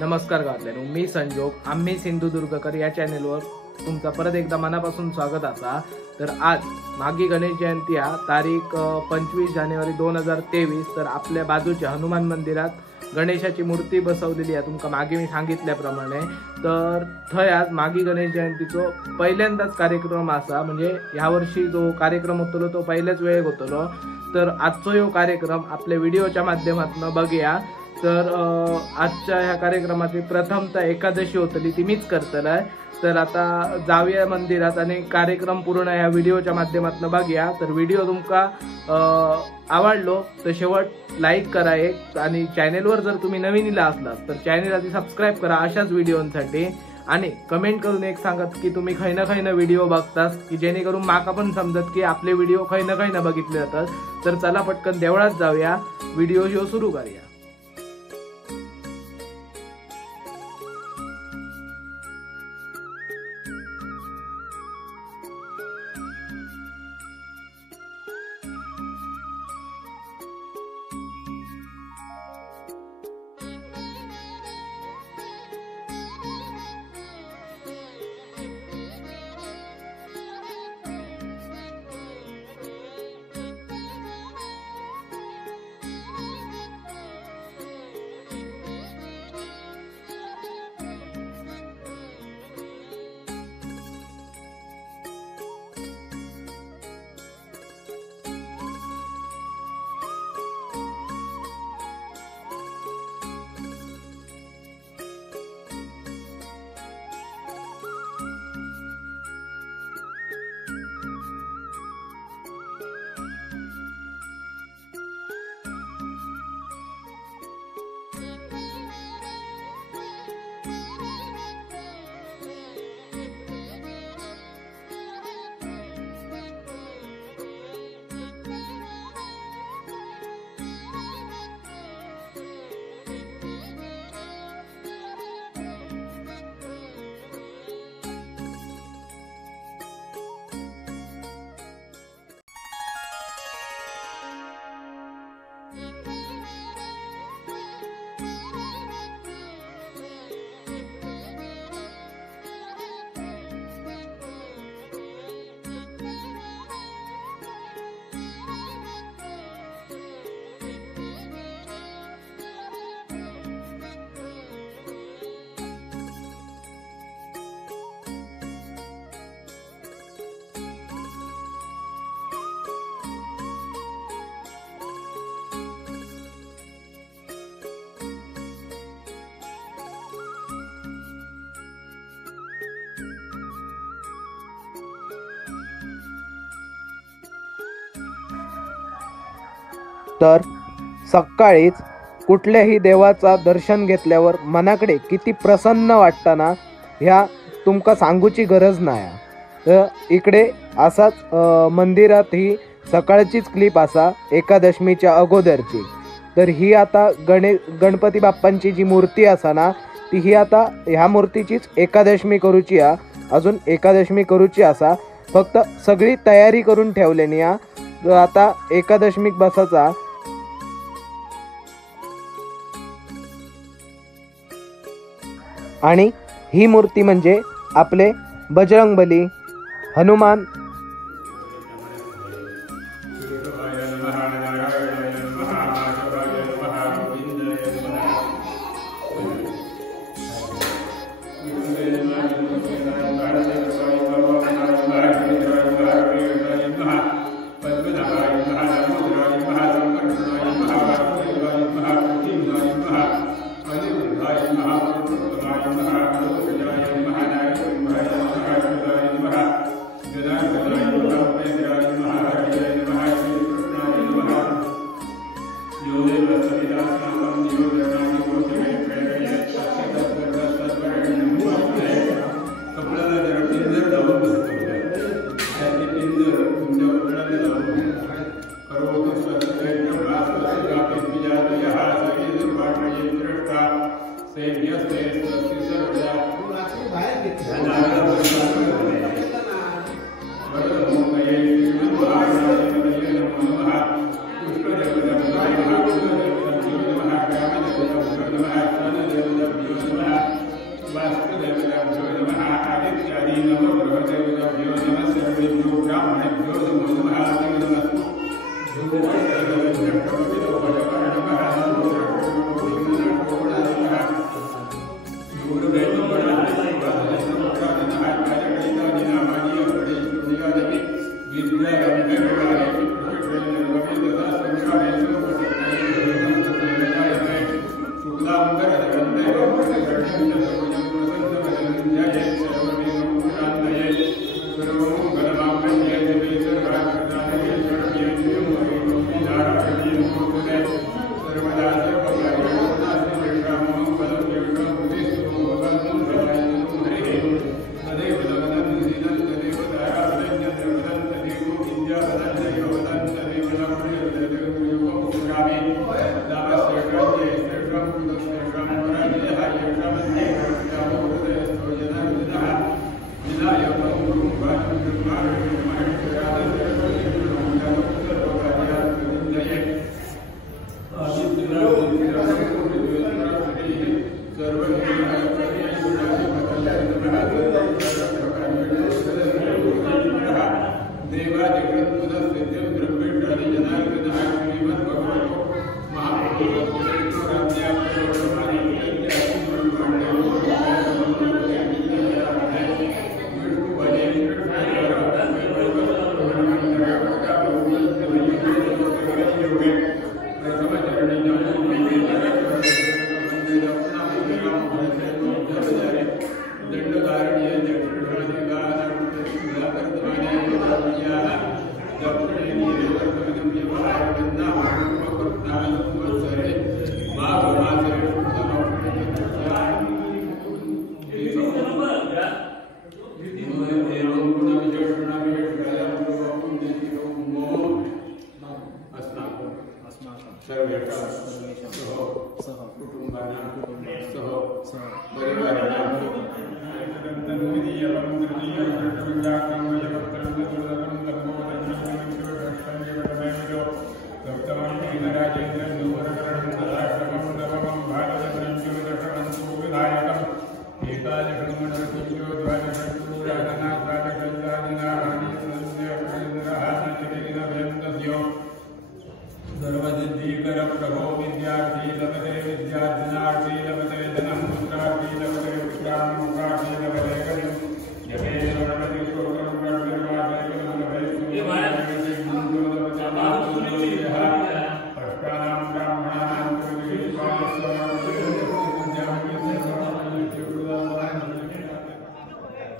नमस्कार गावातल्यांनो, मी संजोग, आम्ही सिंधुदुर्गकर या चॅनेलवर तुमचा परत एकदा मनापासून स्वागत असा। तर आज मागी गणेश जयंती हा तारीख 25 जानेवारी 2023। तर आपल्या बाजूच्या हनुमान मंदिरात गणेशाची मूर्ती बसवलेली आहे। तुमका मागे मी सांगितल्याप्रमाणे तर थंय आज मागी गणेश जयंतीचो पहिल्यांदाच कार्यक्रम असा, म्हणजे ह्या वर्षी जो कार्यक्रम होतलो तो पहिल्याच वेळेक होतलो। तर आजचो ह्यो कार्यक्रम आपल्या व्हिडिओच्या माध्यमातून बघूया। तर आजच्या ह्या कार्यक्रमाची प्रथमतः एकादशी होतली ती मीच करतलाय। तर आता जाऊया मंदिरात आणि कार्यक्रम पूर्ण ह्या व्हिडिओच्या माध्यमातून बघूया। तर व्हिडिओ तुमका आवडलो तर शेवट लाईक करा एक, आणि चॅनेलवर जर तुम्ही नवीन इला असलात तर चॅनेल आधी सबस्क्राईब करा अशाच व्हिडिओंसाठी, आणि कमेंट करून एक सांगत की तुम्ही खैन खैन व्हिडिओ बघतात, की जेणेकरून माका पण समजत की आपले व्हिडिओ खैन खैन बघितले जातात। तर चला पटकन देवळात जाऊया, व्हिडिओ सुरू करूया। तर सकाळीच कुठल्याही देवाचा दर्शन घेतल्यावर मनाकडे किती प्रसन्न वाटताना ह्या तुमका सांगूची गरज नाही। तर इकडे असाच मंदिरात ही सकाळचीच क्लिप असा एकादशमीच्या अगोदरची। तर ही आता गणपती बाप्पांची जी मूर्ती असा ना, ती ही आता ह्या मूर्तीचीच एकादशमी करूची आ, अजून एकादशमी करूची असा, फक्त सगळी तयारी करून ठेवलेली आ। तर आता एकादशमीक बसाचा। आणि ही मूर्ती म्हणजे आपले बजरंगबली हनुमान। Good night.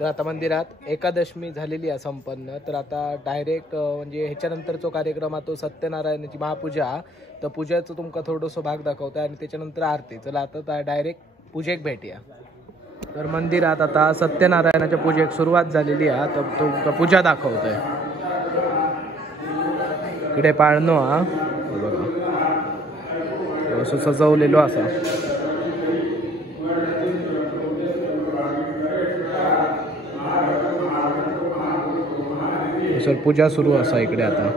तर आता मंदिरात एकादशमी झालेली आहे संपन्न. तर आता डायरेक्ट म्हणजे ह्याच्यानंतरचा कार्यक्रम आहे तो सत्यनारायणाची महापूजा. तर पूजेचं तुमका थोडंसं भाग दाखवतं आणि त्याच्यानंतर आरती. चला आता डायरेक्ट पूजेक भेटूया. तर मंदिरात आता सत्यनारायणाच्या पूजेक सुरुवात झालेली आहे. तर तुमका पूजा दाखवतोय. इकडे पाळणो हा बघा असं सजवलेलो असा. सर पूजा सुरू असा इकडे आता.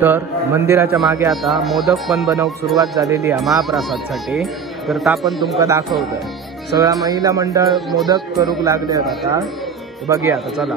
तर मंदिराच्या मागे आता मोदक पण बनवूक सुरुवात झालेली आहे महाप्रसादसाठी. तर ता पण तुमका दाखवतोय. सगळ्या महिला मंडळ मोदक करूक लागले आता. बघूया आता चला.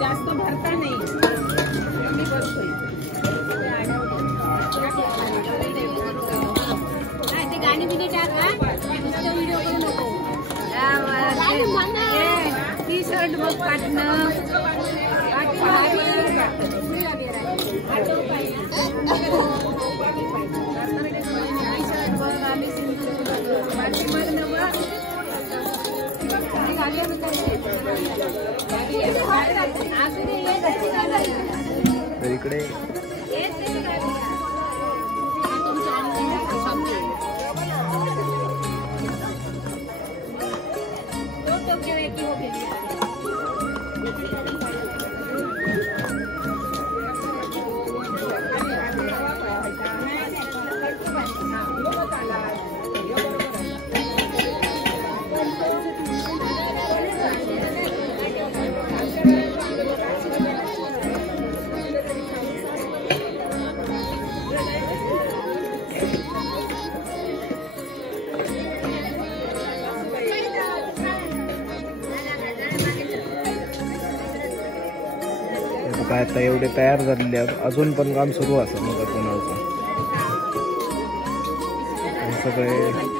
जास्त भरता नाही ते गाणी बिणी टाका व्हिडिओ करू नको टी शर्ट मग काटणं इकडे काय आता एवढे तयार झालेले आहेत, अजून पण काम सुरू असं मग कोणाचं सगळे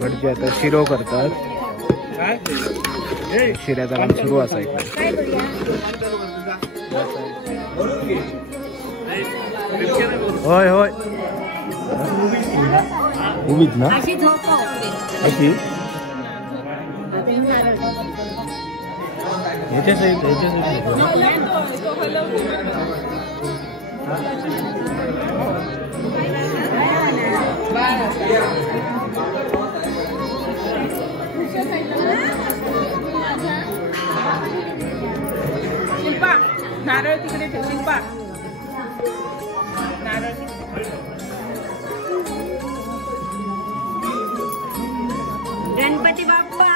भटजी आता शिरो करतात, शिऱ्याचा काम सुरू असायचं. होय होय उभीच ना अशी ह्याच्या साईड शिल्पा नारळ तिकडे ठेव. शिल्पा नारळ गणपती बाप्पा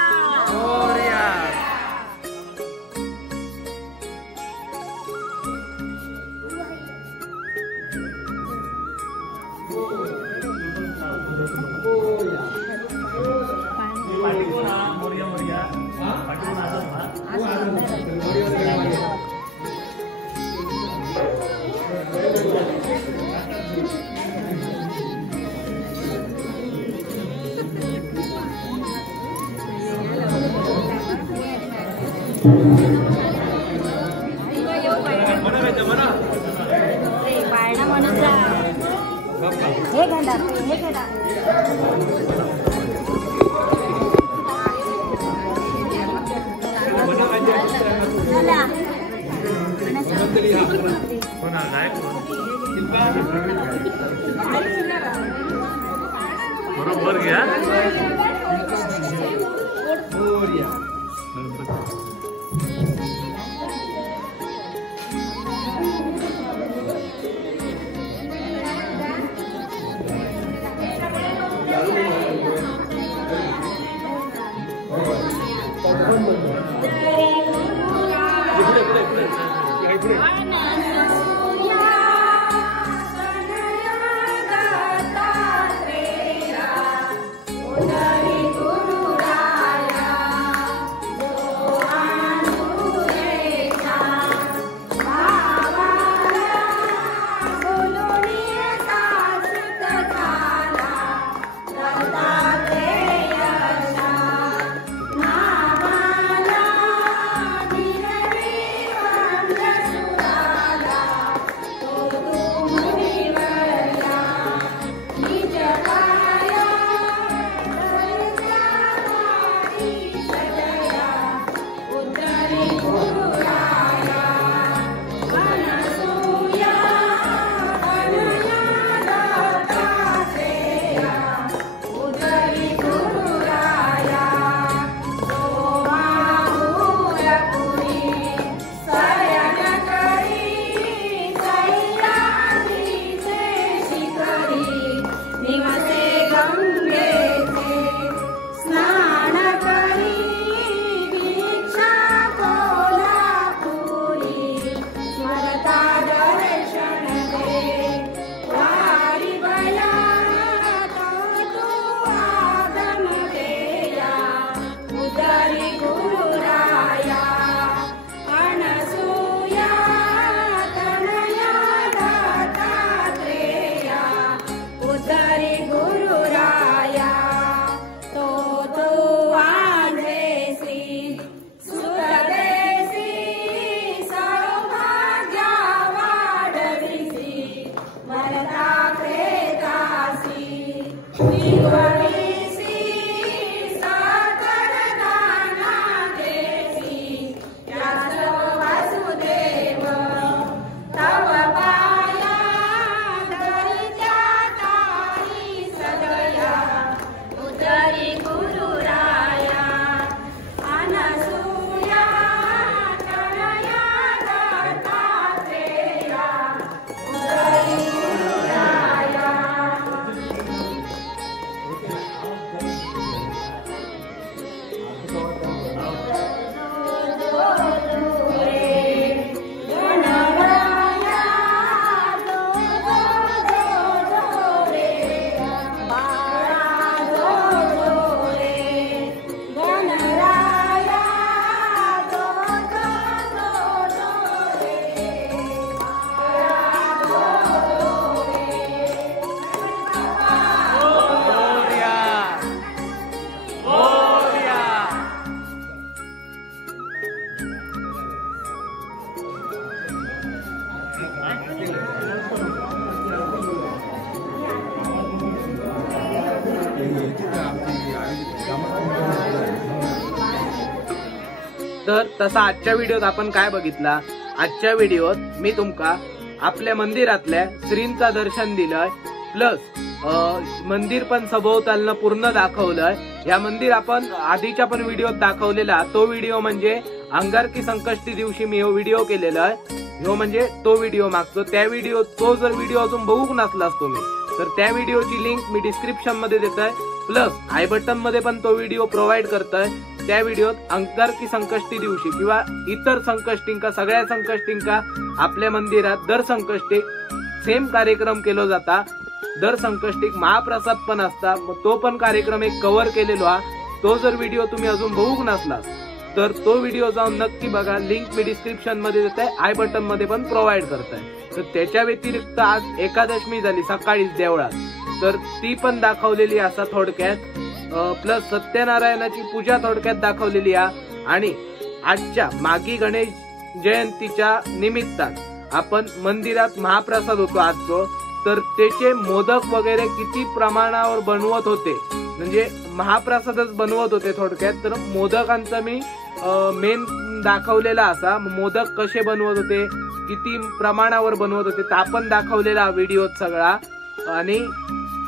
बरोबर घ्या. तर तसा आजच्या व्हिडिओत आपण काय बघितला, आजच्या व्हिडिओत मी तुमका आपल्या मंदिरातल्या श्रींचा दर्शन दिलंय, प्लस मंदिर पण सभोवतालनं पूर्ण दाखवलंय. या मंदिर आपण आधीच्या पण व्हिडिओत दाखवलेला, तो व्हिडिओ म्हणजे अंगारकी संकष्टी दिवशी मी व्हिडिओ केलेला आहे. ह्यो म्हणजे तो व्हिडिओ मागतो. त्या व्हिडिओ तो जर व्हिडिओ अजून बघूक नसलास तुम्ही तर त्या व्हिडिओची लिंक मी डिस्क्रिप्शन मध्ये देतोय, प्लस आय बटन मध्ये पण तो व्हिडिओ प्रोव्हाइड करतोय. त्या व्हिडिओत अंगारकी संकष्टी दिवशी किंवा इतर संकष्टींका, सगळ्या संकष्टींका आपल्या मंदिरात दर संकष्टी सेम कार्यक्रम केलो जाता. दर संकष्टीक महाप्रसाद पण असता, मग तो पण कार्यक्रम एक कव्हर केलेलो हा. तो जर व्हिडिओ तुम्ही अजून बघूक नसला तर तो व्हिडिओ जाऊन नक्की बघा. लिंक मी डिस्क्रिप्शन मध्ये देतोय, आय बटन मध्ये पण प्रोव्हाइड करताय. तर त्याच्या व्यतिरिक्त आज एकादशमी झाली सकाळीच देवळात, तर ती पण दाखवलेली असा थोडक्यात. प्लस सत्यनारायणाची पूजा थोडक्यात दाखवलेली आहे. आणि आजच्या मागी गणेश जयंतीच्या निमित्तानं आपण मंदिरात महाप्रसाद होतो आजचो, तर त्याचे मोदक वगैरे किती प्रमाणावर बनवत होते, म्हणजे महाप्रसादच बनवत होते थोडक्यात. तर मोदकांचा मी मेन दाखवलेला असा, मोदक कसे बनवत होते, किती प्रमाणावर बनवत होते, तर आपण दाखवलेला व्हिडिओत सगळा. आणि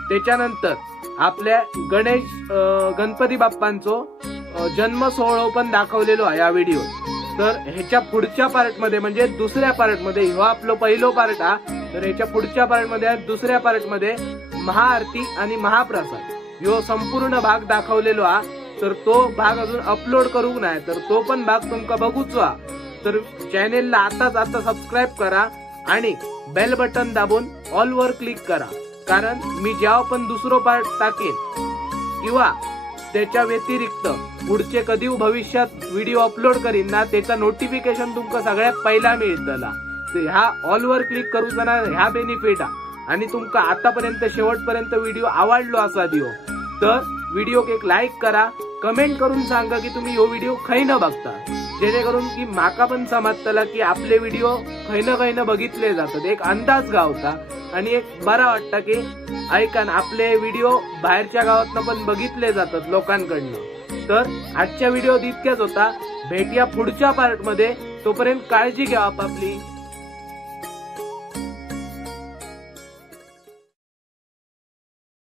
त्याच्यानंतर आपल्या गणपती बाप्पांचो जन्म सोहळा पण दाखवलेलो आहे या व्हिडिओ. तर ह्याच्या पुढच्या पार्ट मध्ये म्हणजे दुसऱ्या पार्ट मध्ये, ह्यो आपलं पहिलो पार्ट हा, तर ह्याच्या पुढच्या पार्ट मध्ये दुसऱ्या पार्ट मध्ये महाआरती आणि महाप्रसाद ह्यो संपूर्ण भाग दाखवलेलो हा. तर तो भाग अजून अपलोड करूक नाही, तर तो पण भाग तुमका बघूचो हा. तर चॅनेलला आता सबस्क्राईब करा आणि बेल बटन दाबून ऑल वर क्लिक करा, कारण मी जेव्हा पण दुसरो पार्ट टाकेन किंवा त्याच्या व्यतिरिक्त पुढचे कधी भविष्यात व्हिडिओ अपलोड करीन ना, त्याचा नोटिफिकेशन तुमका सगळ्यात पहिला मिळतला. तर ह्या ऑल वर क्लिक करूचा ना, ह्या बेनिफिट हा. आणि तुमका आतापर्यंत शेवटपर्यंत व्हिडिओ आवडलो असा दियो तर व्हिडिओ एक लाईक करा, कमेंट करून सांगा की तुम्ही ह्यो व्हिडिओ खै न बघता, जेणेकरून की माका पण समजतला की आपले व्हिडिओ खै न बघितले जातात. एक अंदाज गावता आणि एक बरा वाटतं की ऐका आपले व्हिडिओ बाहेरच्या गावातनं पण बघितले जातात लोकांकडनं. तर आजच्या व्हिडिओत इतक्याच होता. भेटूया पुढच्या पार्ट मध्ये. तोपर्यंत काळजी घ्या आपापली.